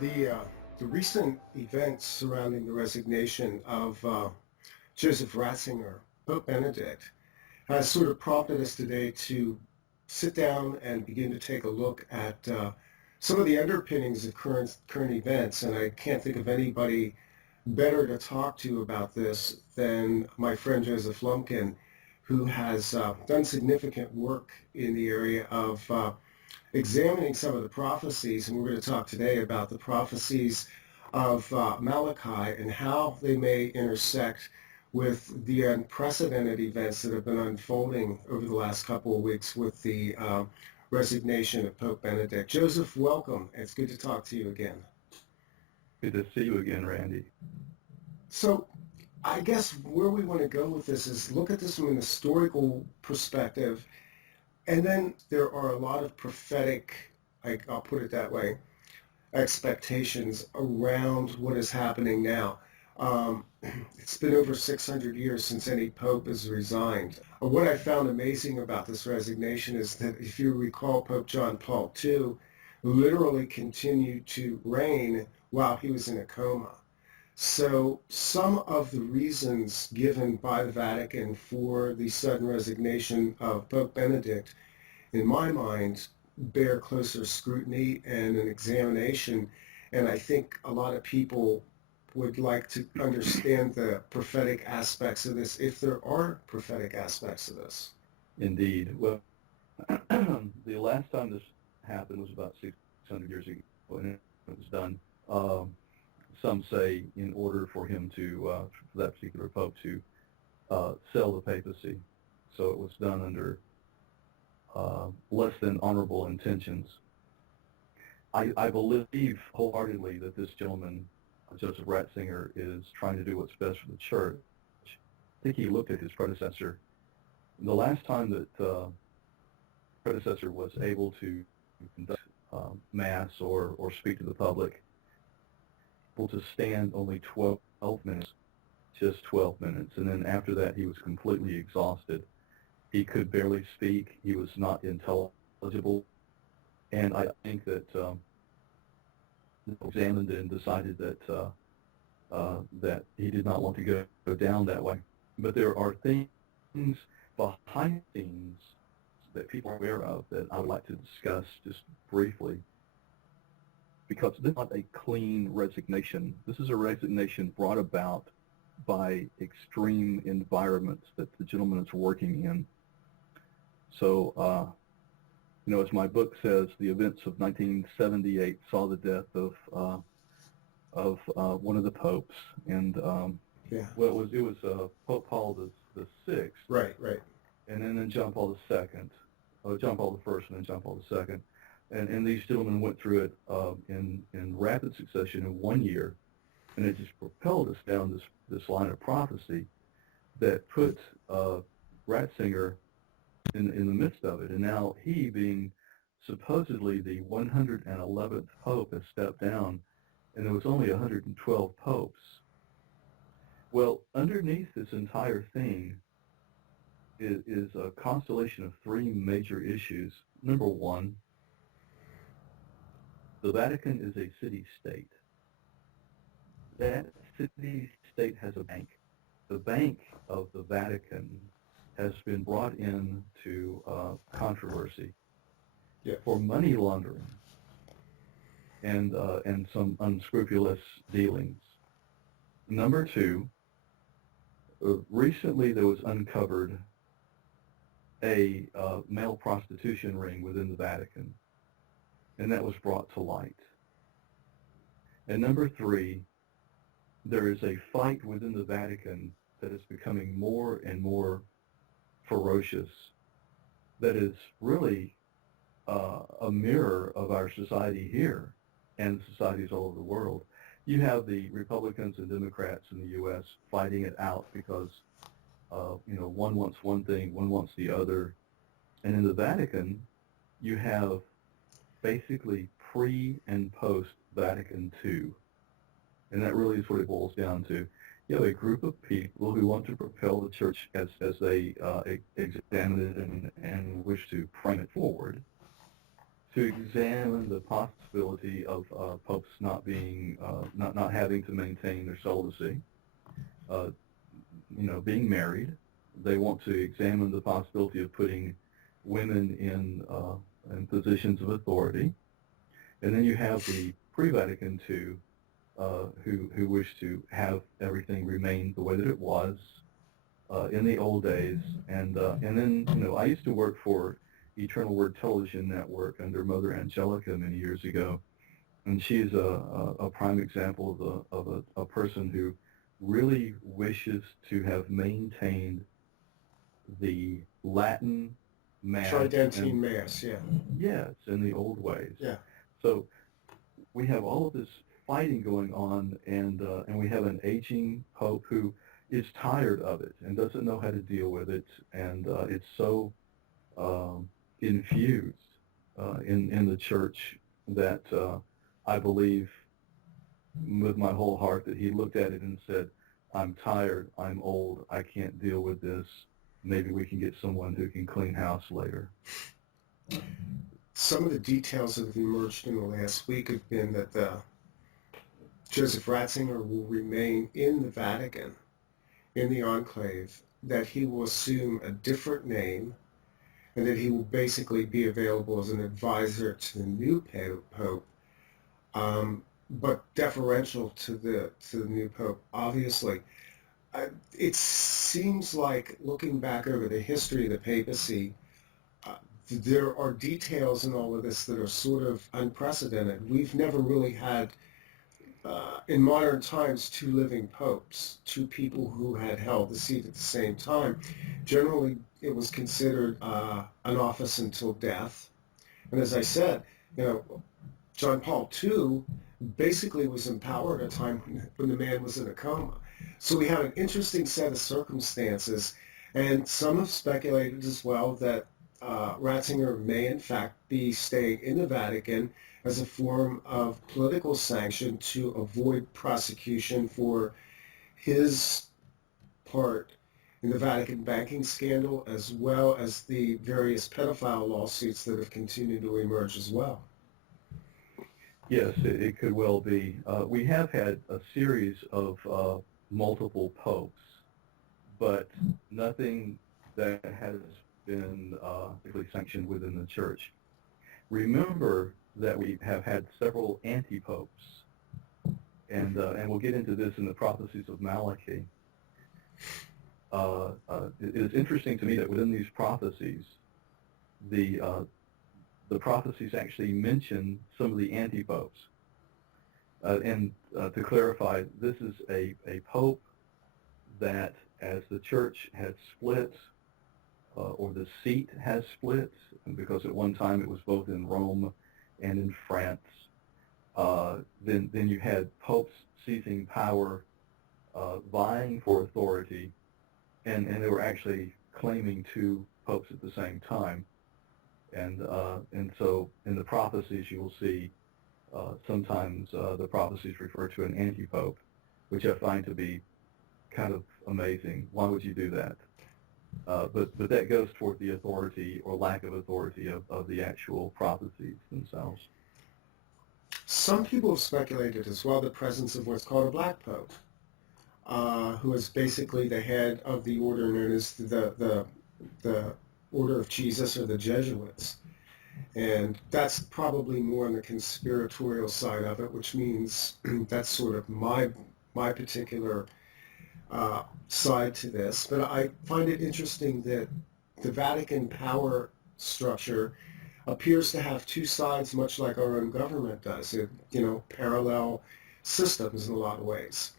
The the recent events surrounding the resignation of Joseph Ratzinger, Pope Benedict, has sort of prompted us today to sit down and begin to take a look at some of the underpinnings of current events. And I can't think of anybody better to talk to about this than my friend Joseph Lumpkin, who has done significant work in the area of examining some of the prophecies, and we're going to talk today about the prophecies of Malachi and how they may intersect with the unprecedented events that have been unfolding over the last couple of weeks with the resignation of Pope Benedict. Joseph, welcome. It's good to talk to you again. Good to see you again, Randy. So I guess where we want to go with this is look at this from an historical perspective. And then there are a lot of prophetic, I'll put it that way, expectations around what is happening now. It's been over 600 years since any pope has resigned. What I found amazing about this resignation is that if you recall, Pope John Paul II literally continued to reign while he was in a coma. So some of the reasons given by the Vatican for the sudden resignation of Pope Benedict, in my mind, bear closer scrutiny and an examination. And I think a lot of people would like to understand the prophetic aspects of this, if there are prophetic aspects of this. Indeed. Well, the last time this happened was about 600 years ago, and it was done. Some say in order for him to, for that particular pope to sell the papacy. So it was done under less than honorable intentions. I believe wholeheartedly that this gentleman, Joseph Ratzinger, is trying to do what's best for the church. I think he looked at his predecessor. The last time that predecessor was able to conduct mass or speak to the public, able to stand only 12 minutes, just 12 minutes, and then after that he was completely exhausted. He could barely speak. He was not intelligible, and I think that examined and decided that that he did not want to go down that way. But there are things behind the scenes that people are aware of that I would like to discuss just briefly, because this is not a clean resignation. This is a resignation brought about by extreme environments that the gentleman is working in. So, as my book says, the events of 1978 saw the death of one of the popes, and well, it was Pope Paul the Sixth, Right, and then John Paul the Second, John Paul the First, and then John Paul the Second, and these gentlemen went through it in rapid succession in 1 year, and it just propelled us down this line of prophecy that put Ratzinger in the midst of it. And now he, being supposedly the 111th pope, has stepped down, and there was only 112 popes. Well, underneath this entire thing is a constellation of three major issues. Number one, the Vatican is a city-state. That city-state has a bank. The bank of the Vatican has been brought into controversy for money laundering and some unscrupulous dealings. Number two, recently there was uncovered a male prostitution ring within the Vatican, and that was brought to light. And number three, there is a fight within the Vatican that is becoming more and more ferocious, that is really a mirror of our society here and societies all over the world. You have the Republicans and Democrats in the U.S. fighting it out because one wants one thing, one wants the other. And in the Vatican, you have basically pre- and post-Vatican II. And that really is what it boils down to. You have a group of people who want to propel the church as they examine it and wish to frame it forward. to examine the possibility of popes not being not having to maintain their celibacy, uh, being married. They want to examine the possibility of putting women in positions of authority, and then you have the pre-Vatican II who wish to have everything remain the way that it was in the old days, and then I used to work for Eternal Word Television Network under Mother Angelica many years ago, and she's a prime example of a person who really wishes to have maintained the Latin Mass Tridentine and Mass, yeah. yes, in the old ways. Yeah. So we have all of this fighting going on, and we have an aging pope who is tired of it and doesn't know how to deal with it, and it's so infused in the church that I believe with my whole heart that he looked at it and said, "I'm tired. I'm old. I can't deal with this. Maybe we can get someone who can clean house later." Some of the details that have emerged in the last week have been that Joseph Ratzinger will remain in the Vatican, in the Conclave, that he will assume a different name, and that he will basically be available as an advisor to the new Pope, but deferential to the new Pope, obviously. It seems like, looking back over the history of the papacy, there are details in all of this that are sort of unprecedented. We've never really had, in modern times, two living popes, two people who had held the seat at the same time. Generally, it was considered an office until death. And as I said, John Paul II basically was in power at a time when the man was in a coma. So we have an interesting set of circumstances, and some have speculated as well that Ratzinger may in fact be staying in the Vatican as a form of political sanction to avoid prosecution for his part in the Vatican banking scandal, as well as the various pedophile lawsuits that have continued to emerge as well. Yes, it could well be. We have had a series of multiple popes, but nothing that has been particularly sanctioned within the church. Remember that we have had several anti-popes, and we'll get into this in the prophecies of Malachi. It is interesting to me that within these prophecies, the prophecies actually mention some of the anti-popes. And to clarify, this is a pope that, as the church has split, or the seat has split, because at one time it was both in Rome and in France, then you had popes seizing power, vying for authority, and they were actually claiming two popes at the same time. And so in the prophecies you will see sometimes the prophecies refer to an anti-pope, which I find to be kind of amazing. Why would you do that? But that goes toward the authority or lack of authority of the actual prophecies themselves. Some people have speculated as well the presence of what's called a black pope, who is basically the head of the order known as the Order of Jesus, or the Jesuits. And that's probably more on the conspiratorial side of it, which means that's sort of my particular side to this. But I find it interesting that the Vatican power structure appears to have two sides, much like our own government does. Parallel systems in a lot of ways.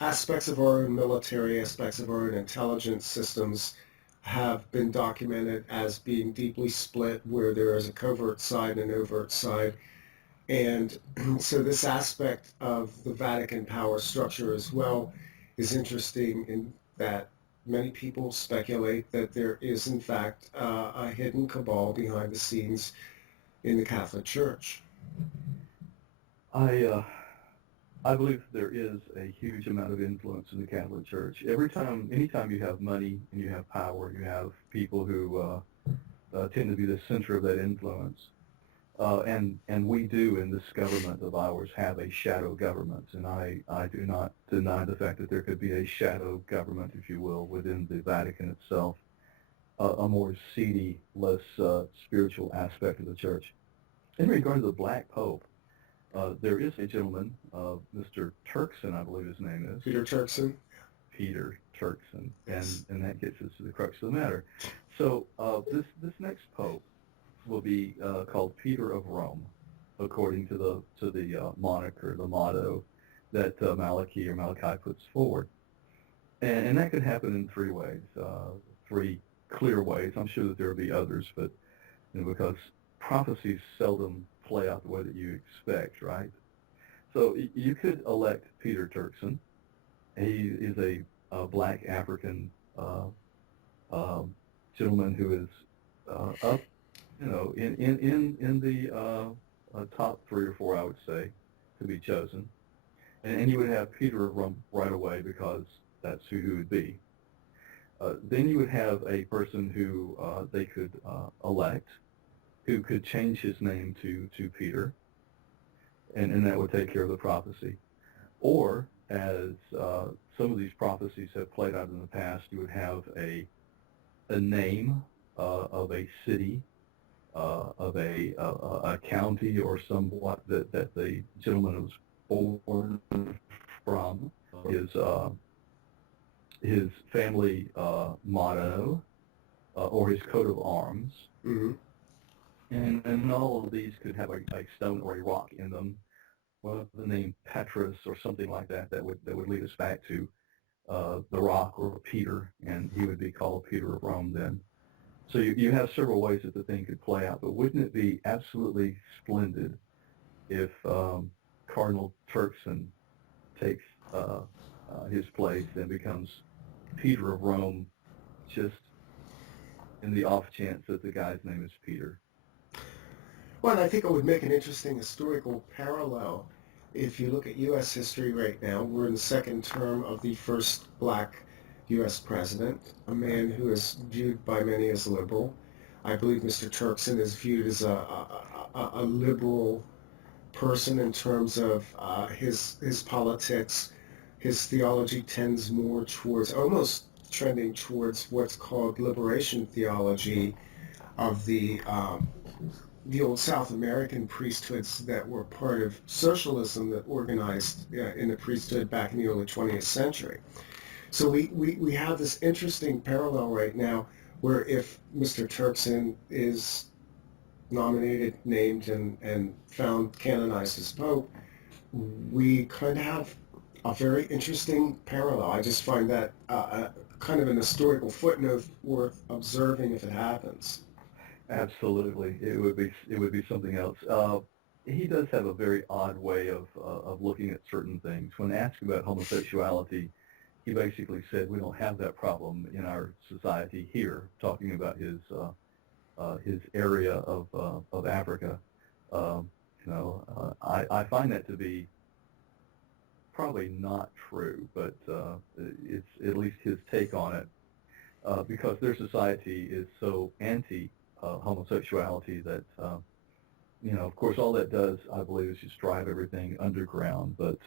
Aspects of our own military, aspects of our own intelligence systems have been documented as being deeply split, where there is a covert side and an overt side. And so this aspect of the Vatican power structure as well is interesting, in that many people speculate that there is in fact a hidden cabal behind the scenes in the Catholic Church. I believe there is a huge amount of influence in the Catholic Church. Anytime you have money and you have power, you have people who tend to be the center of that influence. And we do in this government of ours have a shadow government, and I do not deny the fact that there could be a shadow government, if you will, within the Vatican itself, a more seedy, less spiritual aspect of the church. In regard to the Black Pope, there is a gentleman, Mr. Turkson, I believe his name is. Peter Turkson. Peter Turkson, Yes. and that gets us to the crux of the matter. So this next pope will be called Peter of Rome, according to the moniker, the motto that Malachi puts forward, and that could happen in three ways, three clear ways. I'm sure that there will be others, but because prophecies seldom play out the way that you expect, right? So you could elect Peter Turkson. He is a black African gentleman who is up, in the top three or four, I would say, to be chosen. And you would have Peter of Rome right away because that's who he would be. Then you would have a person who they could elect, who could change his name to Peter, and that would take care of the prophecy. Or, as some of these prophecies have played out in the past, you would have a name of a city, of a county or somewhat that the gentleman was born from, his family motto, or his coat of arms. Mm-hmm. And all of these could have a stone or a rock in them, well, the name Petrus or something like that would lead us back to the rock or Peter, and he would be called Peter of Rome then. So you have several ways that the thing could play out, but wouldn't it be absolutely splendid if Cardinal Turkson takes his place and becomes Peter of Rome, just in the off chance that the guy's name is Peter? Well, I think it would make an interesting historical parallel. If you look at U.S. history right now, we're in the second term of the first black U.S. president, a man who is viewed by many as liberal. I believe Mr. Turkson is viewed as a liberal person in terms of his politics. His theology tends more towards, almost trending towards what's called liberation theology of the old South American priesthoods that were part of socialism that organized in the priesthood back in the early 20th century. So we have this interesting parallel right now where if Mr. Turkson is nominated, named, and found canonized as Pope, we could have a very interesting parallel. I just find that kind of an historical footnote worth observing if it happens. Absolutely, it would be something else. He does have a very odd way of looking at certain things. When asked about homosexuality, he basically said we don't have that problem in our society here. Talking about his area of Africa, I find that to be probably not true, but it's at least his take on it, because their society is so anti homosexuality that, of course, all that does, I believe, is just drive everything underground, but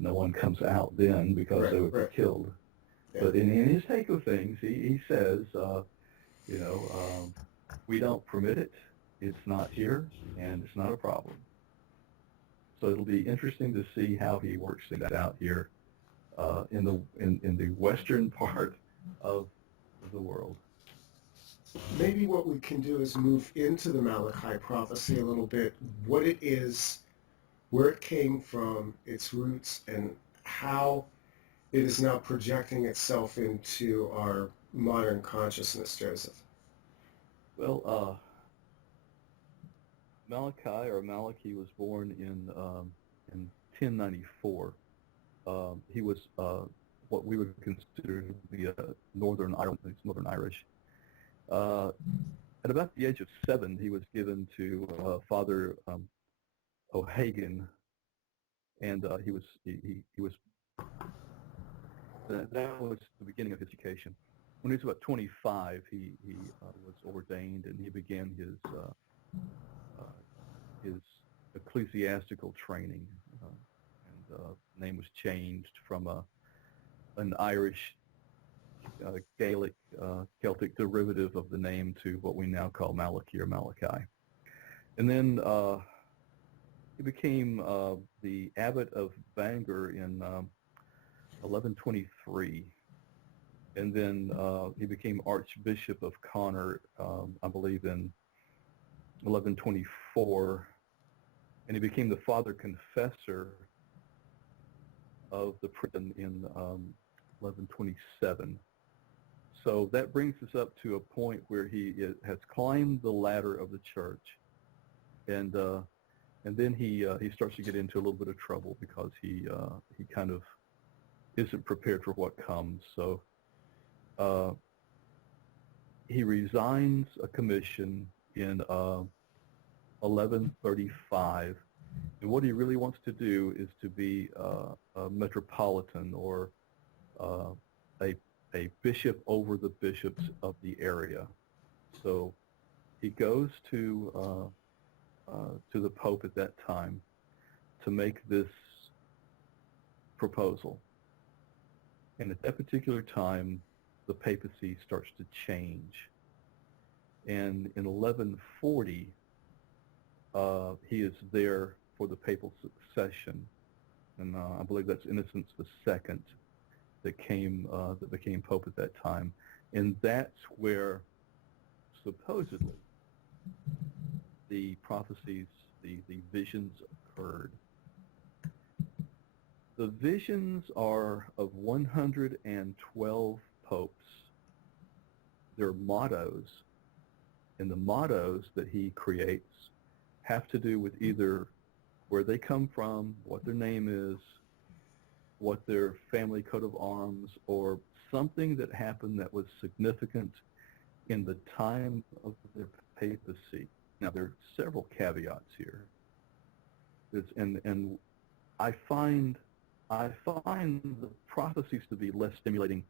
no one comes out then because they would be killed. Yeah. But in his take of things, he says, we don't permit it, it's not here, and it's not a problem. So it'll be interesting to see how he works things out here in the western part of the world. Maybe what we can do is move into the Malachi prophecy a little bit, what it is, where it came from, its roots, and how it is now projecting itself into our modern consciousness, Joseph. Well, Malachi was born in 1094. He was what we would consider to be a Northern Ireland, he's Northern Irish. At about the age of 7, he was given to Father O'Hagan, and he was that was the beginning of his education. when he was about 25, he was ordained, and he began his ecclesiastical training. And name was changed from an Irish Gaelic Celtic derivative of the name to what we now call Malachy or Malachi. And then he became the abbot of Bangor in 1123. And then he became Archbishop of Connor, I believe, in 1124. And he became the Father Confessor of the prison in 1127. So that brings us up to a point where he has climbed the ladder of the church, and then he starts to get into a little bit of trouble because he kind of isn't prepared for what comes. So he resigns a commission in 1135, and what he really wants to do is to be a metropolitan, or a bishop over the bishops of the area. So he goes to the Pope at that time to make this proposal. And at that particular time, the papacy starts to change. And in 1140, he is there for the papal succession, and I believe that's Innocent II that became Pope at that time, and that's where supposedly the prophecies, the visions occurred. The visions are of 112 popes. They're mottos, and the mottos that he creates have to do with either where they come from, what their name is, what their family coat of arms, or something that happened that was significant in the time of their papacy. Now, there are several caveats here. And I find the prophecies to be less stimulating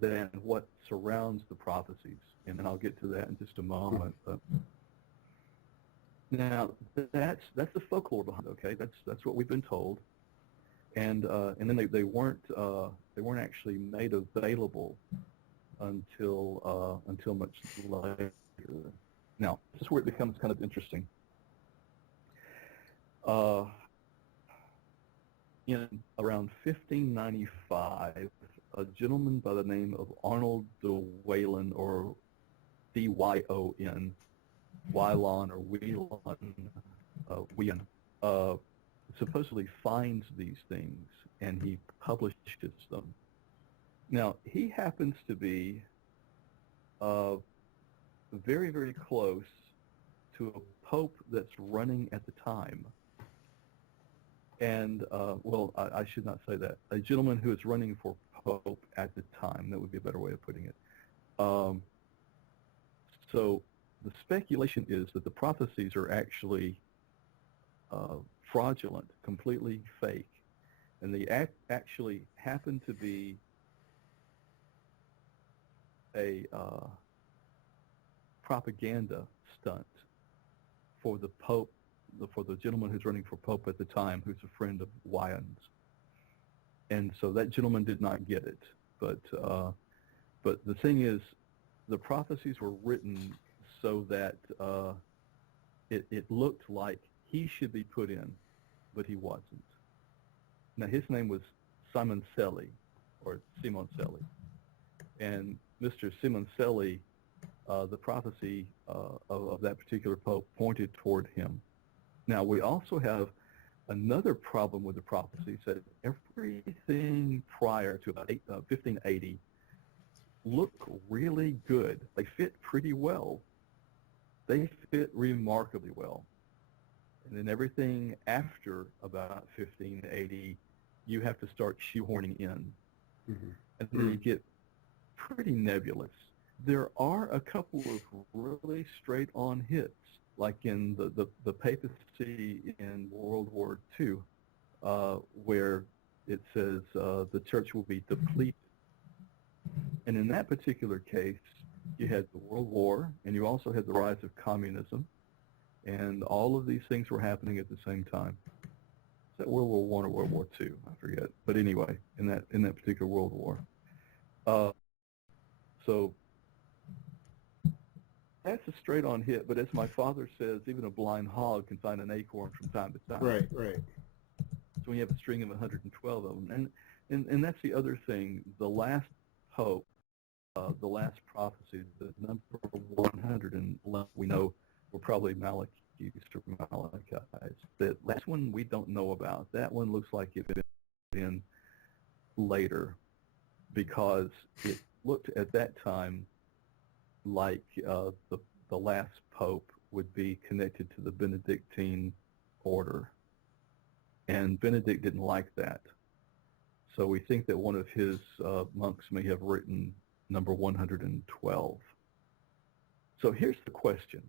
than what surrounds the prophecies, and I'll get to that in just a moment. But now that's the folklore behind it, okay? That's what we've been told, and then they weren't actually made available until much later. Now, this is where it becomes kind of interesting. In around 1595, a gentleman by the name of Arnold de Whelan, or D-Y-O-N, Wylon or Whelan, supposedly finds these things, and he publishes them. Now, he happens to be very, very close to a pope that's running at the time. And, I should not say that. A gentleman who is running for pope at the time. That would be a better way of putting it. So the speculation is that the prophecies are actually fraudulent, completely fake. And they actually happen to be a propaganda stunt for the Pope, for the gentleman who's running for Pope at the time, who's a friend of Wyand's. And so that gentleman did not get it. But the thing is, the prophecies were written so that it looked like he should be put in, but he wasn't. Now, his name was Simoncelli, or Simoncelli. And Mr. Simoncelli, the prophecy of that particular pope pointed toward him. Now, we also have another problem with the prophecies, that everything prior to about 1580 looked really good. They fit pretty well. They fit remarkably well. And then everything after about 1580, you have to start shoehorning in. Mm-hmm. And then you get pretty nebulous. There are a couple of really straight-on hits, like in the papacy in World War II, where it says the church will be depleted. And in that particular case, you had the World War, and you also had the rise of communism, and all of these things were happening at the same time. Is that World War One or World War Two? I forget. But anyway, in that particular World War. So that's a straight-on hit. But as my father says, even a blind hog can find an acorn from time to time. Right, right. So when you have a string of 112 of them, and that's the other thing. The last pope, the last prophecy, the number 111, we know were probably Malachy's or Malachi's. That last one we don't know about. That one looks like it fit in later because it looked at that time like the last pope would be connected to the Benedictine order. And Benedict didn't like that. So we think that one of his monks may have written number 112. So here's the question.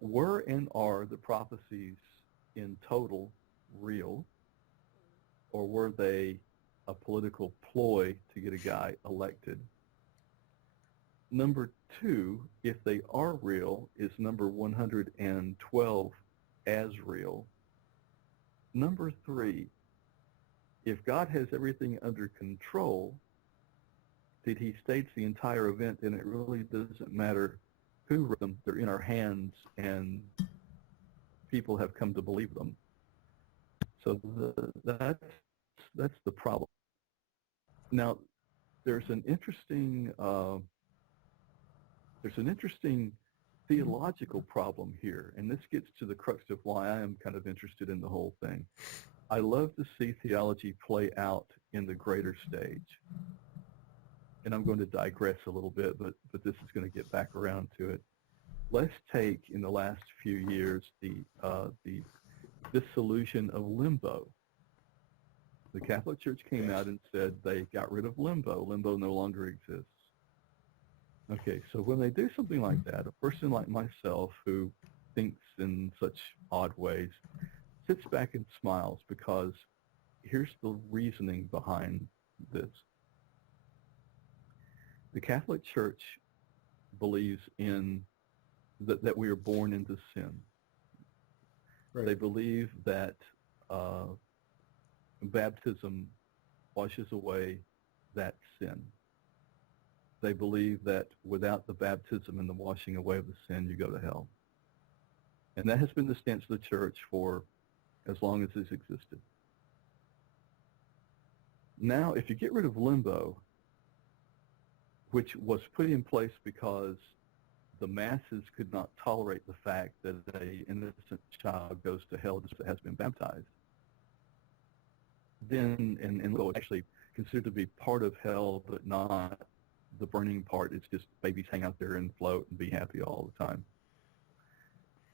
Were and are the prophecies in total real, or were they a political ploy to get a guy elected? Number two, if they are real, is number 112 as real? Number three, if God has everything under control, did he stage the entire event and it really doesn't matter who wrote them, they're in our hands and people have come to believe them. So that's the problem. Now, there's an interesting theological problem here, and this gets to the crux of why I am kind of interested in the whole thing. I love to see theology play out in the greater stage. And I'm going to digress a little bit, but this is going to get back around to it. Let's take, in the last few years, the dissolution of limbo. The Catholic Church came out and said they got rid of limbo. Limbo no longer exists. Okay, so when they do something like that, a person like myself who thinks in such odd ways sits back and smiles because here's the reasoning behind this. The Catholic Church believes in that we are born into sin. Right. They believe that baptism washes away that sin. They believe that without the baptism and the washing away of the sin, you go to hell. And that has been the stance of the church for as long as it's existed. Now, if you get rid of limbo, which was put in place because the masses could not tolerate the fact that an innocent child goes to hell just because it has been baptized, then, and limbo is actually considered to be part of hell, but not the burning part. It's just babies hang out there and float and be happy all the time.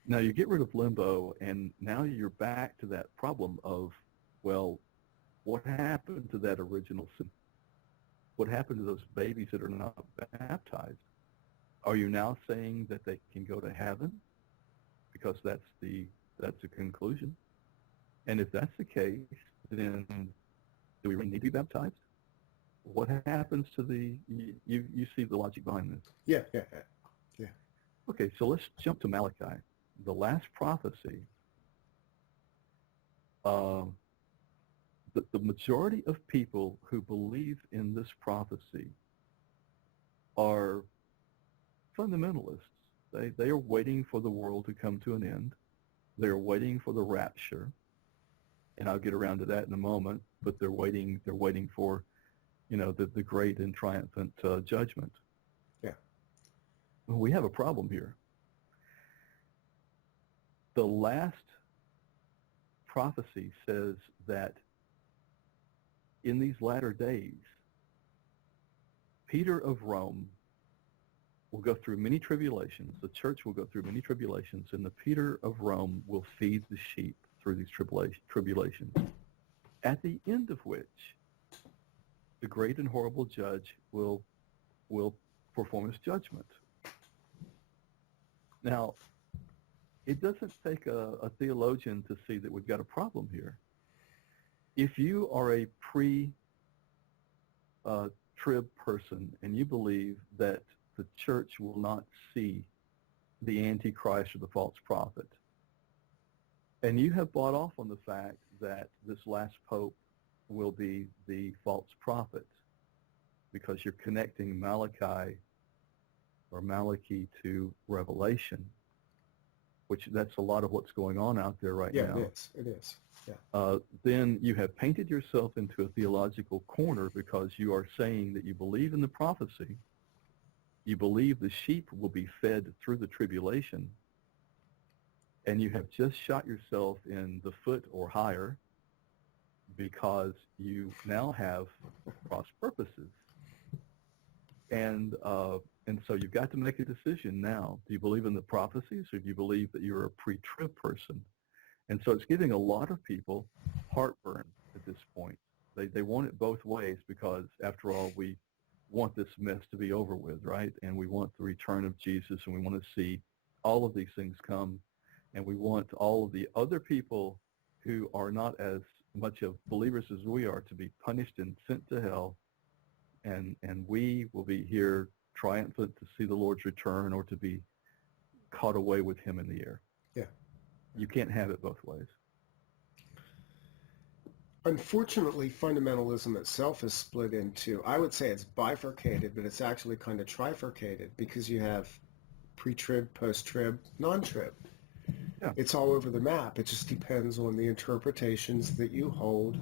Now you get rid of limbo, and now you're back to that problem of, well, what happened to that original sin? What happened to those babies that are not baptized? Are you now saying that they can go to heaven? Because that's the conclusion. And if that's the case, then do we really need to be baptized? What happens to you see the logic behind this? Yeah. Okay, so let's jump to Malachi. The last prophecy, the majority of people who believe in this prophecy are fundamentalists. They are waiting for the world to come to an end. They're waiting for the rapture, and I'll get around to that in a moment. But they're waiting for, the great and triumphant judgment. Yeah. Well, we have a problem here. The last prophecy says that in these latter days, Peter of Rome will go through many tribulations. The church will go through many tribulations, and the Peter of Rome will feed the sheep through these tribulations, at the end of which the great and horrible judge will perform his judgment. Now, it doesn't take a theologian to see that we've got a problem here. If you are a trib person, and you believe that the church will not see the Antichrist or the false prophet, and you have bought off on the fact that this last pope will be the false prophet because you're connecting Malachi to Revelation, which that's a lot of what's going on out there right now. Yeah, it is. Yeah. Then you have painted yourself into a theological corner because you are saying that you believe in the prophecy, you believe the sheep will be fed through the tribulation, and you have just shot yourself in the foot or higher because you now have cross purposes. And so you've got to make a decision now. Do you believe in the prophecies, or do you believe that you're a pre-trib person? And so it's giving a lot of people heartburn at this point. They want it both ways because, after all, we want this mess to be over with, right? And we want the return of Jesus, and we want to see all of these things come, and we want all of the other people who are not as much of believers as we are to be punished and sent to hell, and we will be here triumphant to see the Lord's return or to be caught away with him in the air. Yeah. You can't have it both ways. Unfortunately, fundamentalism itself is split into, I would say it's bifurcated, but it's actually kind of trifurcated because you have pre-trib, post-trib, non-trib. Yeah. It's all over the map. It just depends on the interpretations that you hold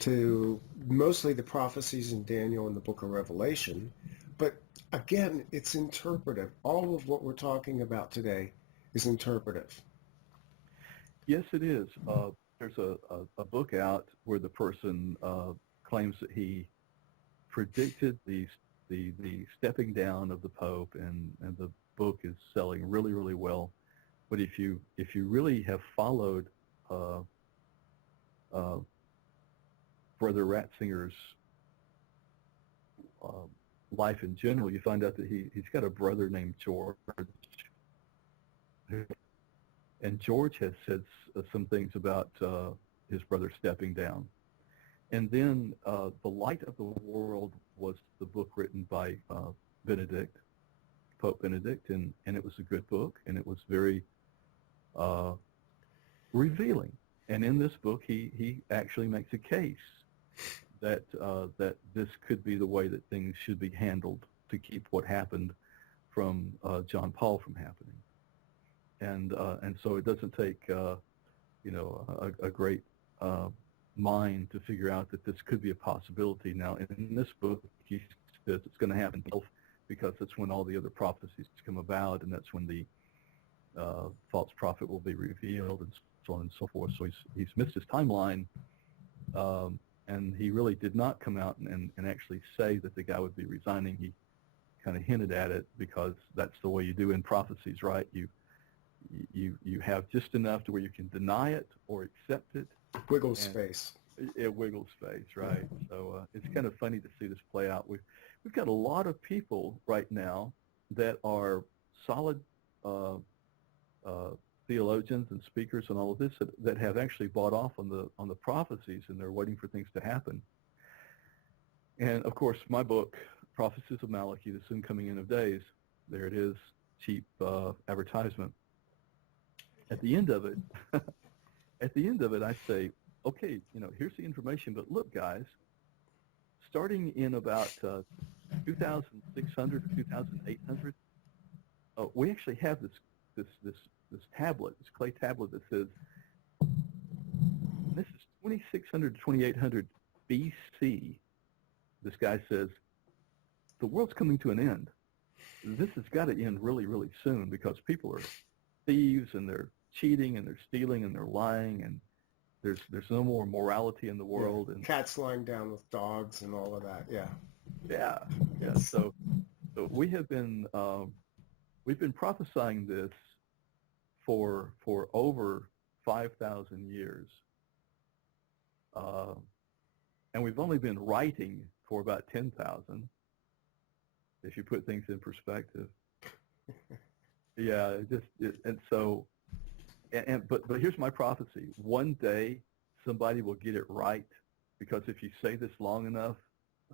to mostly the prophecies in Daniel and the book of Revelation. But again, it's interpretive. All of what we're talking about today is interpretive. Yes, it is. There's a book out where the person claims that he predicted the stepping down of the Pope, and the book is selling really, really well. But if you really have followed Brother Ratzinger's life in general, you find out that he's got a brother named George. And George has said some things about his brother stepping down. And then The Light of the World was the book written by Pope Benedict, and it was a good book, and it was very revealing. And in this book, he actually makes a case that this could be the way that things should be handled to keep what happened from John Paul from happening. And so it doesn't take a great mind to figure out that this could be a possibility. Now, in this book, he says it's going to happen because that's when all the other prophecies come about, and that's when the false prophet will be revealed, and so on and so forth. So he's missed his timeline, and he really did not come out and actually say that the guy would be resigning. He kind of hinted at it because that's the way you do in prophecies, right? You have just enough to where you can deny it or accept it. Wiggles space. It wiggles space, right? So it's kind of funny to see this play out. We've got a lot of people right now that are solid theologians and speakers and all of this that have actually bought off on the prophecies, and they're waiting for things to happen. And of course, my book, Prophecies of Malachy, the soon coming end of days, there it is, cheap advertisement. At the end of it, I say, okay, here's the information, but look, guys, starting in about 2,600 or 2,800, we actually have this tablet, this clay tablet that says, this is 2,600 to 2,800 BC. This guy says, the world's coming to an end. This has got to end really, really soon because people are thieves, and they're cheating, and they're stealing, and they're lying, and there's no more morality in the world. Yeah. And cats lying down with dogs and all of that. Yeah. Yeah. So we have been we've been prophesying this for over 5,000 years, and we've only been writing for about 10,000. If you put things in perspective. Yeah, but here's my prophecy. One day somebody will get it right, because if you say this long enough,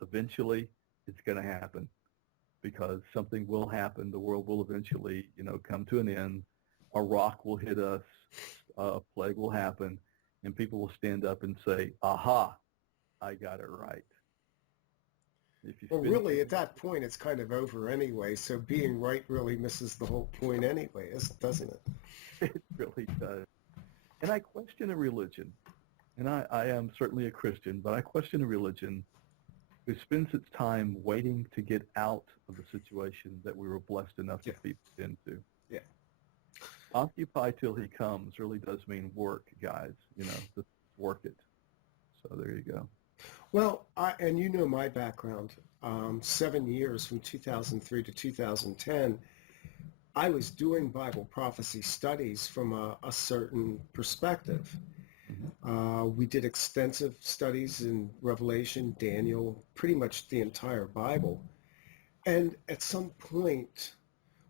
Eventually, it's going to happen because something will happen. The world will eventually, come to an end. A rock will hit us. A plague will happen. And people will stand up and say, aha, I got it right. If you Well, spend really, at that point, it's kind of over anyway. So being right really misses the whole point anyway, doesn't it? it really does. And I question a religion, and I am certainly a Christian, but I question a religion who spends its time waiting to get out of the situation that we were blessed enough to be put into. Yeah. Occupy till he comes really does mean work, guys. Just work it. So there you go. Well, and you know my background, 7 years from 2003 to 2010, I was doing Bible prophecy studies from a certain perspective. We did extensive studies in Revelation, Daniel, pretty much the entire Bible. And at some point,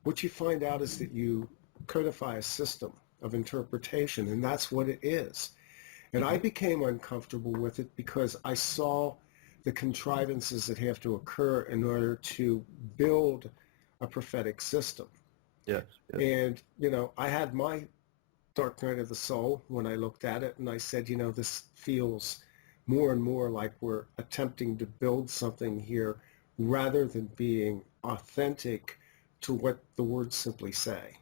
what you find out is that you codify a system of interpretation, and that's what it is. And I became uncomfortable with it because I saw the contrivances that have to occur in order to build a prophetic system. Yes. And, I had my dark night of the soul when I looked at it, and I said, this feels more and more like we're attempting to build something here rather than being authentic to what the words simply say.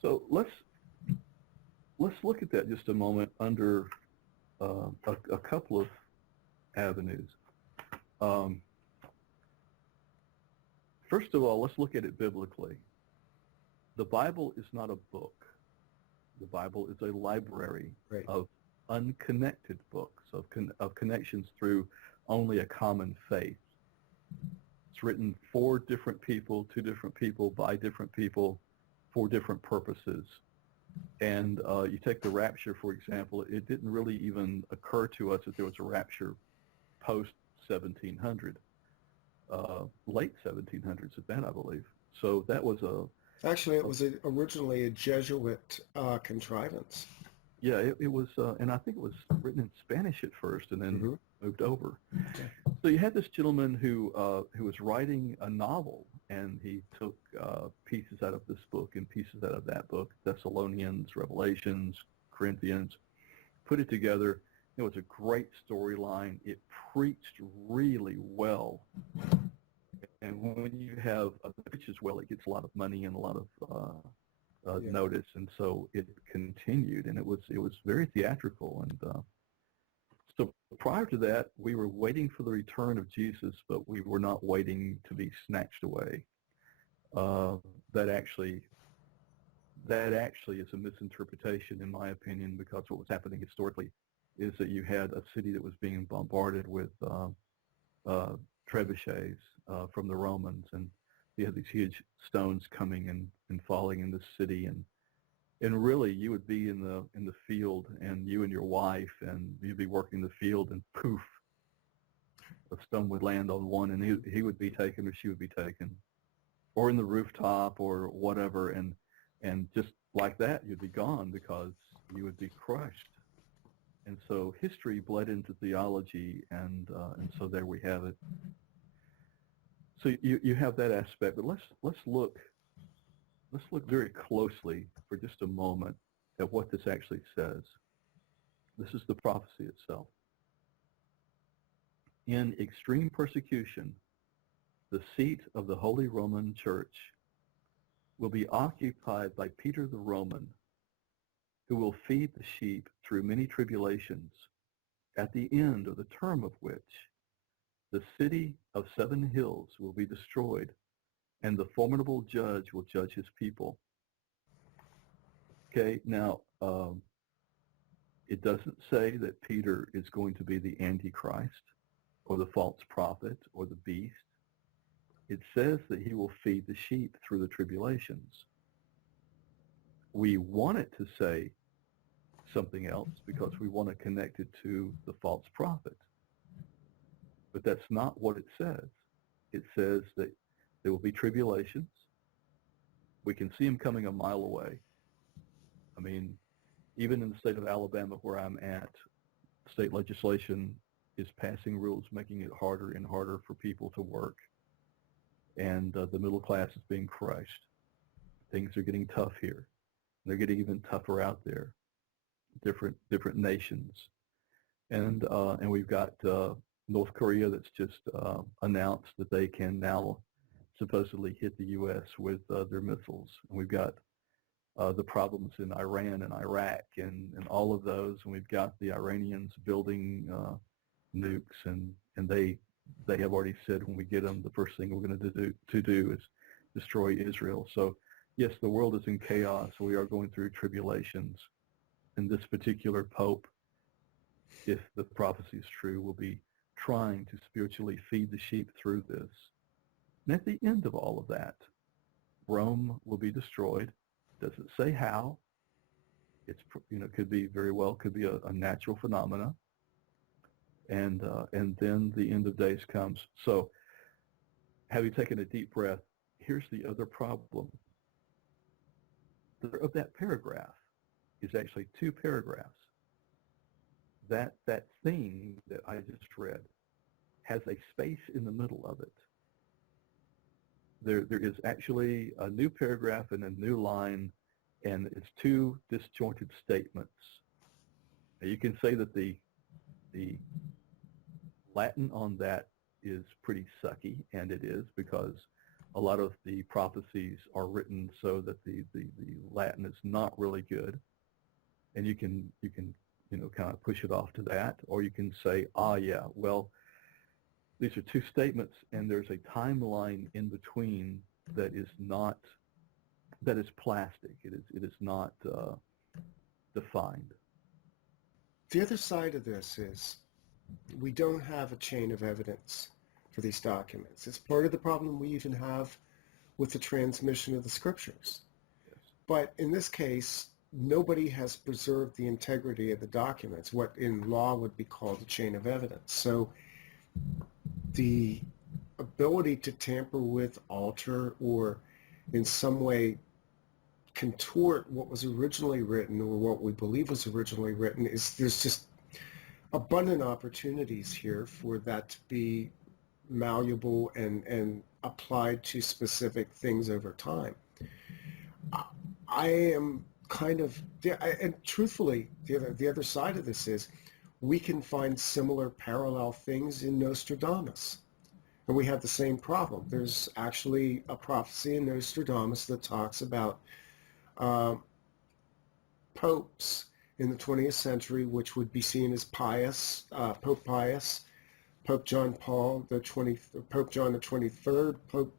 So let's look at that just a moment under a couple of avenues. First of all, let's look at it biblically. The Bible is not a book. The Bible is a library of unconnected books, of connections through only a common faith. It's written for different people, to different people, by different people, for different purposes. And you take the rapture, for example, it didn't really even occur to us that there was a rapture post-1700, late 1700s at that, I believe. So that was Actually, it was originally a Jesuit contrivance. Yeah, it was, and I think it was written in Spanish at first and then moved over. Okay. So you had this gentleman who was writing a novel, and he took pieces out of this book and pieces out of that book, Thessalonians, Revelations, Corinthians, put it together. It was a great storyline. It preached really well. And when you have a pitch as well, it gets a lot of money and a lot of notice, and so it continued, and it was very theatrical. And so prior to that, we were waiting for the return of Jesus, but we were not waiting to be snatched away. That actually is a misinterpretation, in my opinion, because what was happening historically is that you had a city that was being bombarded with trebuchets from the Romans, and you had these huge stones coming and falling in the city, and really you would be in the field, and you and your wife, and you'd be working the field, and poof, a stone would land on one, and he would be taken or she would be taken, or in the rooftop or whatever, and just like that you'd be gone because you would be crushed. And so history bled into theology, and so there we have it. So you have that aspect, but let's look very closely for just a moment at what this actually says. This is the prophecy itself. In extreme persecution, the seat of the Holy Roman Church will be occupied by Peter the Roman, who will feed the sheep through many tribulations, at the end of the term of which the city of 7 hills will be destroyed, and the formidable judge will judge his people. Okay, now, it doesn't say that Peter is going to be the Antichrist or the false prophet or the beast. It says that he will feed the sheep through the tribulations. We want it to say something else because we want to connect it to the false prophet. But that's not what it says. It says that there will be tribulations. We can see them coming a mile away. I mean, even in the state of Alabama where I'm at, state legislation is passing rules making it harder and harder for people to work, and the middle class is being crushed. Things are getting tough here. They're getting even tougher out there. Different nations, and we've got North Korea that's just announced that they can now supposedly hit the U.S. with their missiles. And we've got the problems in Iran and Iraq and all of those, and we've got the Iranians building nukes, and they have already said when we get them, the first thing we're going to do is destroy Israel. So yes, the world is in chaos. We are going through tribulations, and this particular pope, if the prophecy is true, will be trying to spiritually feed the sheep through this. And at the end of all of that, Rome will be destroyed. Doesn't say how. It's, could be very well, could be a natural phenomena. And then the end of days comes. So having taken a deep breath, here's the other problem. Of that paragraph is actually two paragraphs. That thing that I just read has a space in the middle of it. There is actually a new paragraph and a new line, and it's two disjointed statements. Now you can say that the Latin on that is pretty sucky, and it is, because a lot of the prophecies are written so that the Latin is not really good, and you can kind of push it off to that, or you can say, yeah, well, these are two statements, and there's a timeline in between that is plastic. It is not defined. The other side of this is we don't have a chain of evidence for these documents. It's part of the problem we even have with the transmission of the scriptures. Yes. But in this case, nobody has preserved the integrity of the documents, what in law would be called a chain of evidence. So the ability to tamper with, alter, or in some way contort what was originally written or what we believe was originally written there's just abundant opportunities here for that to be malleable and applied to specific things over time. I am kind of, and truthfully, the other side of this is we can find similar parallel things in Nostradamus. And we have the same problem. There's actually a prophecy in Nostradamus that talks about popes in the 20th century, which would be seen as pious, Pope Pius, Pope John Paul the 20th, Pope John the 23rd, Pope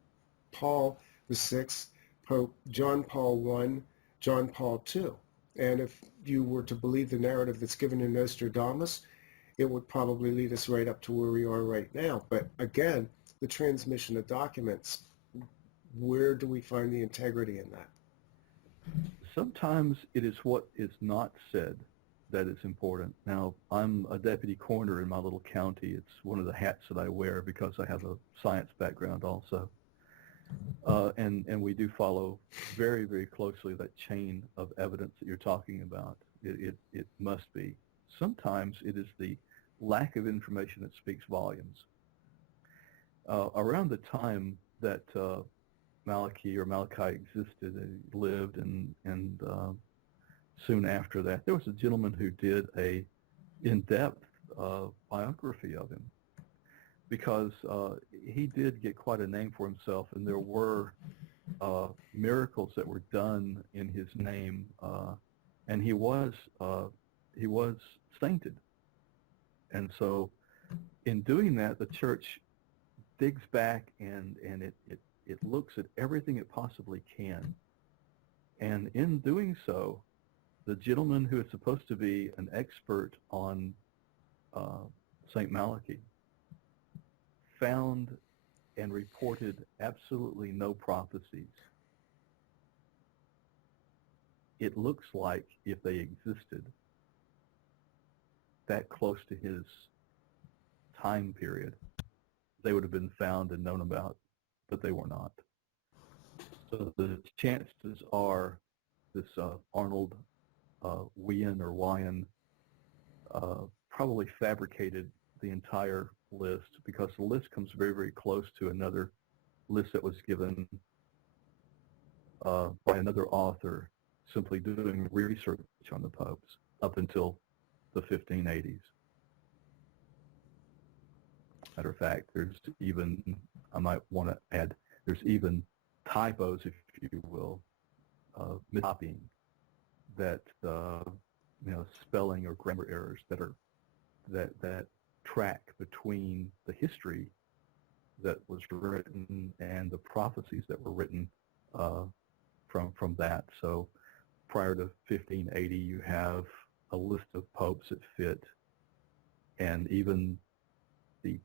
Paul the 6th, Pope John Paul I, John Paul II. And if you were to believe the narrative that's given in Nostradamus, it would probably lead us right up to where we are right now. But again, the transmission of documents, where do we find the integrity in that? Sometimes it is what is not said that is important. Now, I'm a deputy coroner in my little county. It's one of the hats that I wear because I have a science background also. And we do follow very, very closely that chain of evidence that you're talking about. It must be. Sometimes it is the lack of information that speaks volumes. Around the time that Malachi existed and lived, and soon after that, there was a gentleman who did a in-depth biography of him, because he did get quite a name for himself, and there were miracles that were done in his name, and he was sainted. And so in doing that, the church digs back and it looks at everything it possibly can. And in doing so, the gentleman who is supposed to be an expert on Saint Malachy found and reported absolutely no prophecies. It looks like if they existed that close to his time period, they would have been found and known about, but they were not. So the chances are this Arnold Wien or Wyan probably fabricated the entire list because the list comes very, very close to another list that was given by another author simply doing research on the popes up until the 1580s. Matter of fact, there's even, I might want to add, there's even typos, if you will, copying that, spelling or grammar errors that track between the history that was written and the prophecies that were written from that. So prior to 1580, you have a list of popes that fit, and even the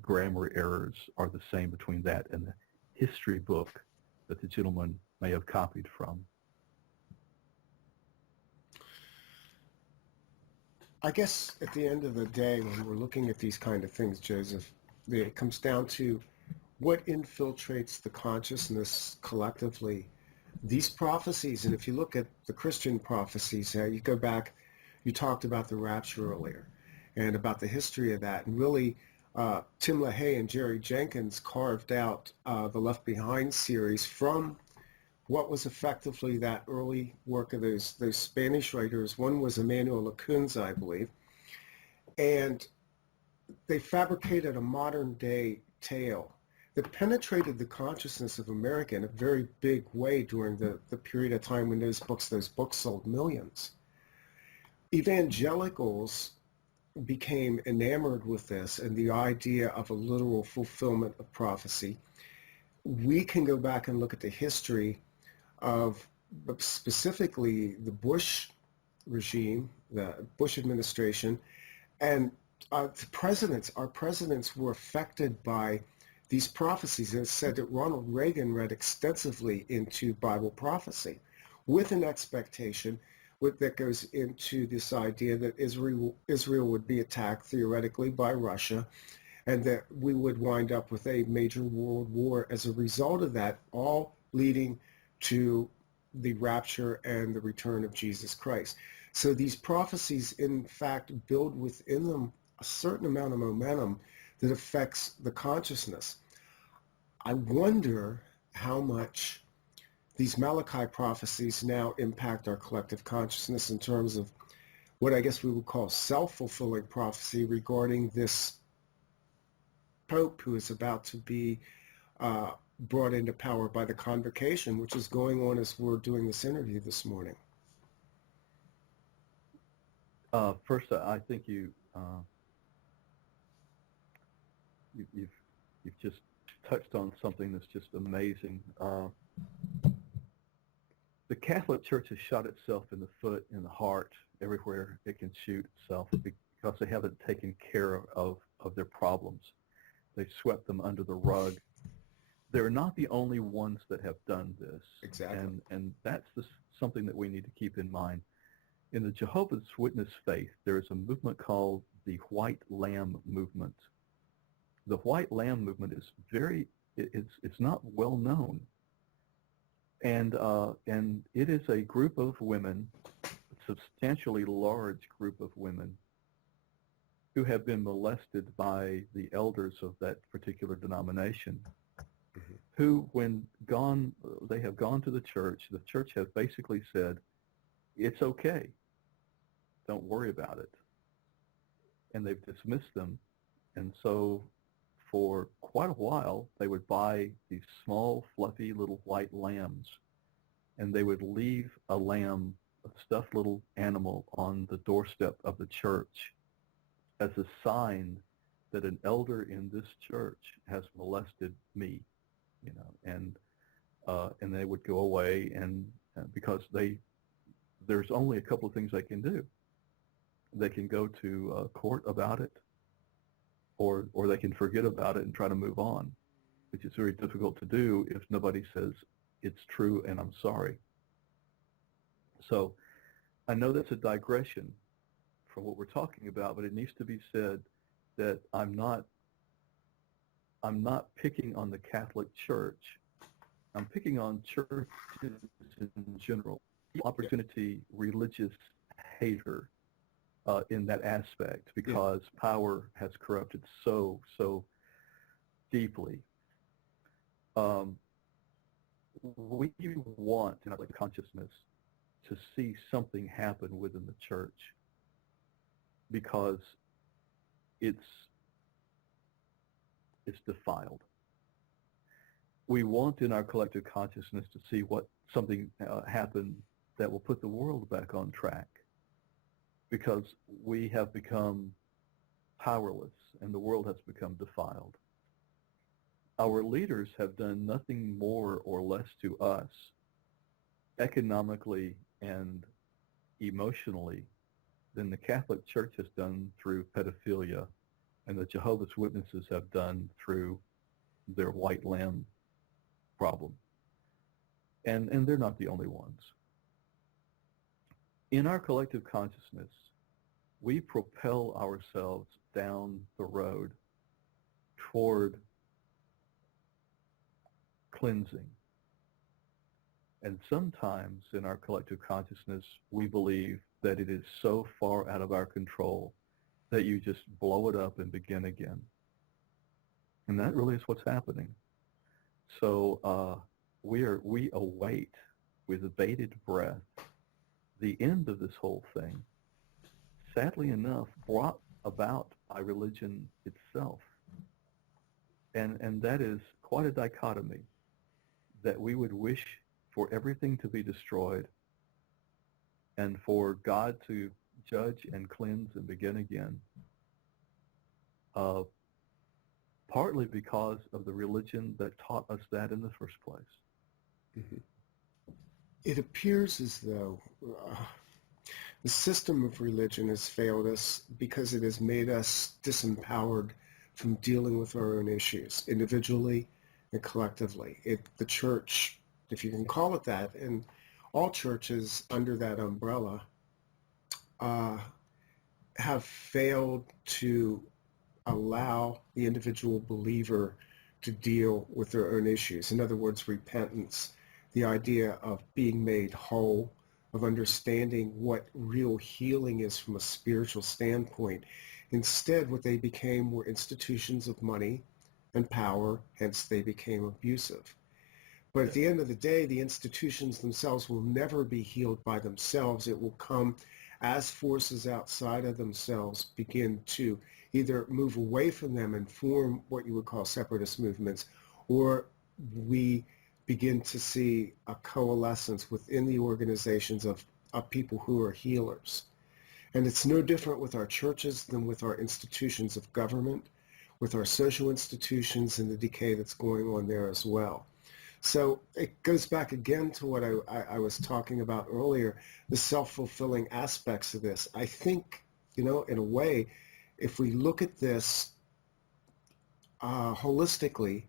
grammar errors are the same between that and the history book that the gentleman may have copied from. I guess at the end of the day, when we're looking at these kind of things, Joseph, it comes down to what infiltrates the consciousness collectively. These prophecies, and if you look at the Christian prophecies, you go back, you talked about the rapture earlier and about the history of that. And really, Tim LaHaye and Jerry Jenkins carved out the Left Behind series from what was effectively that early work of those Spanish writers. One was Emmanuel Lacunza, I believe. And they fabricated a modern day tale that penetrated the consciousness of America in a very big way during the period of time when those books sold millions. Evangelicals became enamored with this and the idea of a literal fulfillment of prophecy. We can go back and look at the history of specifically the Bush regime, the Bush administration, and our presidents were affected by these prophecies. And it's said that Ronald Reagan read extensively into Bible prophecy with an expectation that goes into this idea that Israel would be attacked theoretically by Russia, and that we would wind up with a major world war as a result of that, all leading to the rapture and the return of Jesus Christ. So these prophecies, in fact, build within them a certain amount of momentum that affects the consciousness. I wonder how much these Malachi prophecies now impact our collective consciousness in terms of what I guess we would call self-fulfilling prophecy regarding this Pope who is about to be brought into power by the convocation, which is going on as we're doing this interview this morning. First, I think you've just touched on something that's just amazing. The Catholic Church has shot itself in the foot, in the heart, everywhere it can shoot itself because they haven't taken care of their problems. They've swept them under the rug. They're not the only ones that have done this. Exactly. And that's something that we need to keep in mind. In the Jehovah's Witness faith, there is a movement called the White Lamb movement. The White Lamb movement is it's not well known. And it is a group of women, a substantially large group of women, who have been molested by the elders of that particular denomination, mm-hmm. who, they have gone to the church has basically said, it's okay, don't worry about it. And they've dismissed them. And so for quite a while, they would buy these small, fluffy little white lambs, and they would leave a lamb, a stuffed little animal, on the doorstep of the church as a sign that an elder in this church has molested me, and they would go away, and because there's only a couple of things they can do. They can go to court about it, or they can forget about it and try to move on, which is very difficult to do if nobody says it's true and I'm sorry. So I know that's a digression from what we're talking about, but it needs to be said that I'm not picking on the Catholic Church. I'm picking on churches in general. Opportunity religious hater in that aspect, because power has corrupted so deeply. We want in our consciousness to see something happen within the church, because it's defiled. We want in our collective consciousness to see something happen that will put the world back on track, because we have become powerless and the world has become defiled. Our leaders have done nothing more or less to us economically and emotionally than the Catholic Church has done through pedophilia and the Jehovah's Witnesses have done through their white lamb problem. And they're not the only ones. In our collective consciousness, we propel ourselves down the road toward cleansing. And sometimes in our collective consciousness, we believe that it is so far out of our control that you just blow it up and begin again. And that really is what's happening. So we await with bated breath the end of this whole thing, sadly enough, brought about by religion itself. And that is quite a dichotomy, that we would wish for everything to be destroyed and for God to judge and cleanse and begin again, partly because of the religion that taught us that in the first place. Mm-hmm. It appears as though the system of religion has failed us because it has made us disempowered from dealing with our own issues individually and collectively. The church, if you can call it that, and all churches under that umbrella have failed to allow the individual believer to deal with their own issues. In other words, repentance, the idea of being made whole, of understanding what real healing is from a spiritual standpoint. Instead, what they became were institutions of money and power, hence they became abusive. But at the end of the day, the institutions themselves will never be healed by themselves. It will come as forces outside of themselves begin to either move away from them and form what you would call separatist movements, or we begin to see a coalescence within the organizations of people who are healers. And it's no different with our churches than with our institutions of government, with our social institutions and the decay that's going on there as well. So it goes back again to what I was talking about earlier, the self-fulfilling aspects of this. I think, in a way, if we look at this holistically,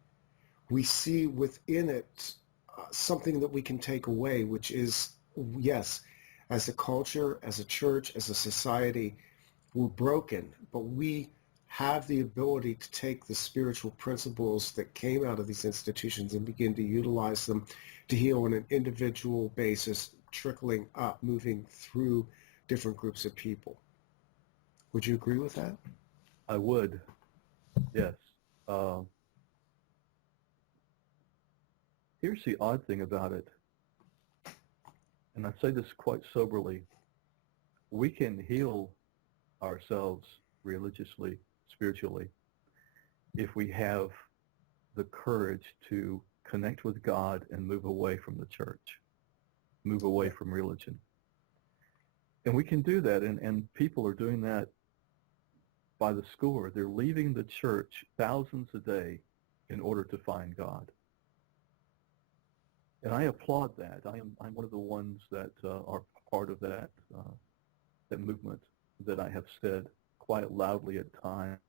we see within it something that we can take away, which is, yes, as a culture, as a church, as a society, we're broken, but we have the ability to take the spiritual principles that came out of these institutions and begin to utilize them to heal on an individual basis, trickling up, moving through different groups of people. Would you agree with that? I would, yes. Here's the odd thing about it, and I say this quite soberly. We can heal ourselves religiously, spiritually, if we have the courage to connect with God and move away from the church, move away from religion. And we can do that, and people are doing that by the score. They're leaving the church thousands a day in order to find God. And I applaud that. I'm one of the ones that are part of that movement, that I have said quite loudly at times,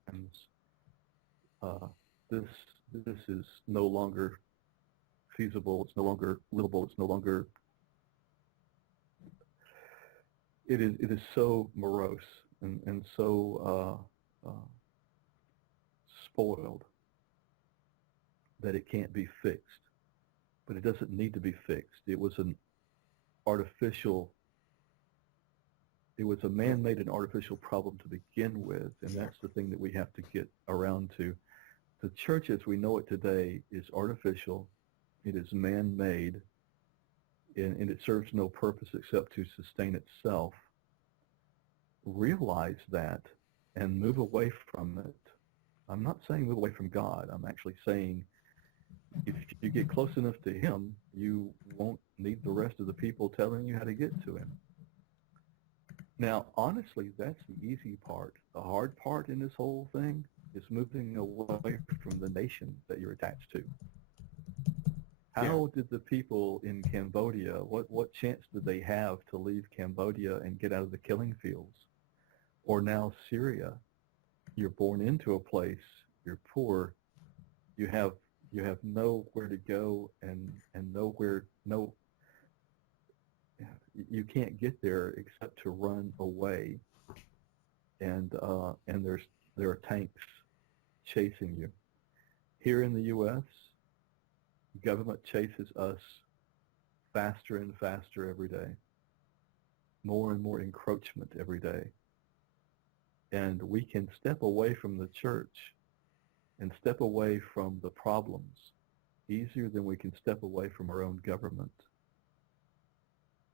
this is no longer feasible. It's no longer livable. It's no longer. It is so morose and so spoiled that it can't be fixed. But it doesn't need to be fixed. It was an artificial it was a man-made and artificial problem to begin with, and that's the thing that we have to get around to. The church as we know it today is artificial, it is man-made, and it serves no purpose except to sustain itself. Realize that and move away from it. I'm not saying move away from God. I'm actually saying if you get close enough to him, you won't need the rest of the people telling you how to get to him. Now, honestly, that's the easy part. The hard part in this whole thing is moving away from the nation that you're attached to. How did the people in Cambodia, what chance did they have to leave Cambodia and get out of the killing fields? Or now Syria, you're born into a place, you're poor, you have nowhere to go and you can't get there except to run away, and there are tanks chasing you. Here in the U.S., government chases us faster and faster every day, more and more encroachment every day. And we can step away from the church and step away from the problems easier than we can step away from our own government.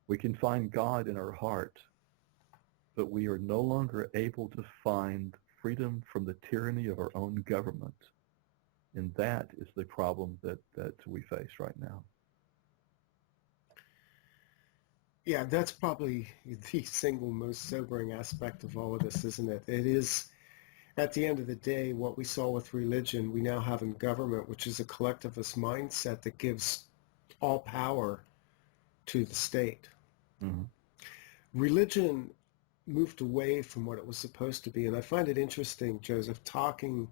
We can find God in our heart, but we are no longer able to find freedom from the tyranny of our own government. And that is the problem that we face right now. Yeah, that's probably the single most sobering aspect of all of this, isn't it? It is, at the end of the day, what we saw with religion, we now have in government, which is a collectivist mindset that gives all power to the state. Mm-hmm. Religion moved away from what it was supposed to be. And I find it interesting, Joseph, talking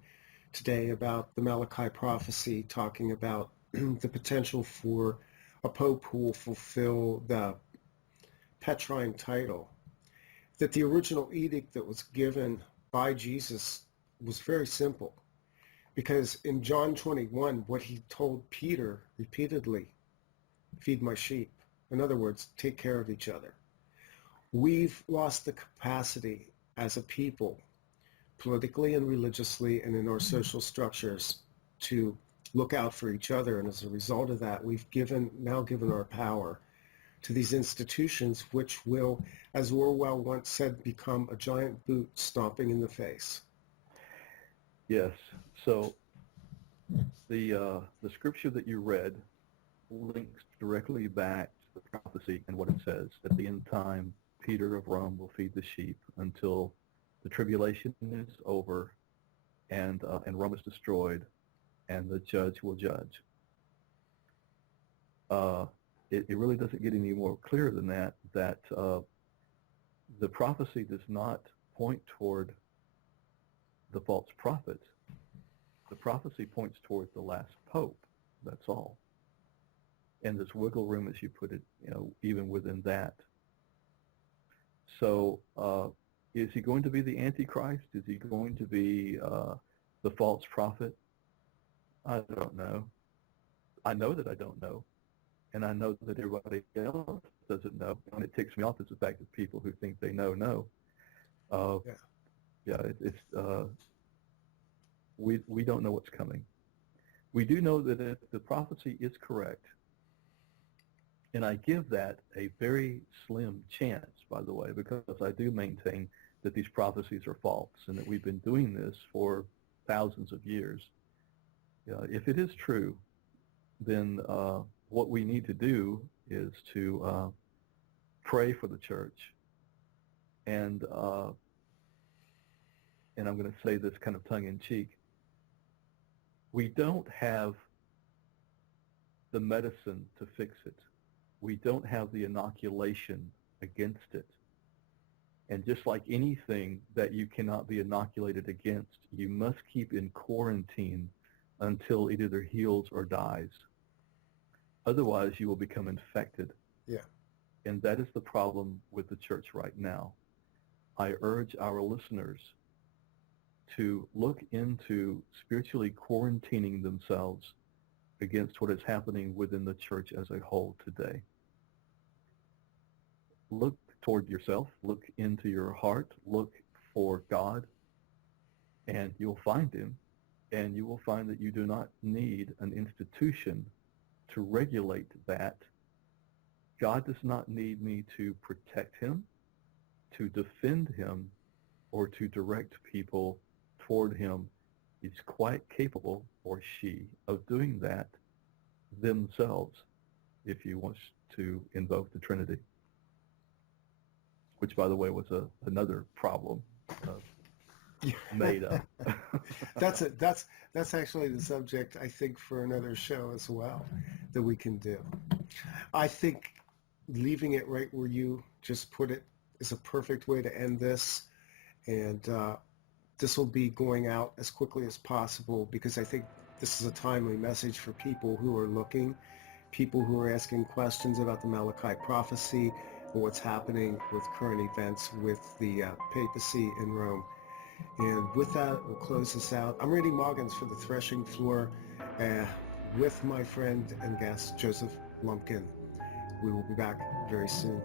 today about the Malachi prophecy, talking about the potential for a pope who will fulfill the Petrine title, that the original edict that was given by Jesus was very simple. Because in John 21, what he told Peter repeatedly, feed my sheep. In other words, take care of each other. We've lost the capacity as a people, politically and religiously and in our social structures, to look out for each other. And as a result of that, we've now given our power to these institutions, which will, as Orwell once said, become a giant boot stomping in the face. Yes. So the scripture that you read links directly back to the prophecy and what it says. At the end time, Peter of Rome will feed the sheep until the tribulation is over and Rome is destroyed and the judge will judge. It really doesn't get any more clear than that the prophecy does not point toward the false prophet. The prophecy points toward the last pope. That's all. And there's wiggle room, as you put it, even within that. So is he going to be the Antichrist? Is he going to be the false prophet? I don't know. I know that I don't know. And I know that everybody else doesn't know. And it ticks me off is the fact that people who think they know. We don't know what's coming. We do know that if the prophecy is correct, and I give that a very slim chance, by the way, because I do maintain that these prophecies are false and that we've been doing this for thousands of years. If it is true, then what we need to do is to pray for the church. And I'm going to say this kind of tongue-in-cheek. We don't have the medicine to fix it. We don't have the inoculation against it. And just like anything that you cannot be inoculated against, you must keep in quarantine until it either heals or dies. Otherwise, you will become infected. Yeah. And that is the problem with the church right now. I urge our listeners to look into spiritually quarantining themselves against what is happening within the church as a whole today. Look toward yourself, look into your heart, look for God, and you'll find him, and you will find that you do not need an institution to regulate that. God does not need me to protect him, to defend him, or to direct people toward him. He's quite capable, or she, of doing that themselves, if you want to invoke the Trinity, which, by the way, was another problem made up. That's actually the subject, I think, for another show as well that we can do. I think leaving it right where you just put it is a perfect way to end this, and this will be going out as quickly as possible because I think this is a timely message for people who are looking, people who are asking questions about the Malachi prophecy and what's happening with current events with the papacy in Rome. And with that, we'll close this out. I'm Randy Maugans for the Threshing Floor with my friend and guest, Joseph Lumpkin. We will be back very soon.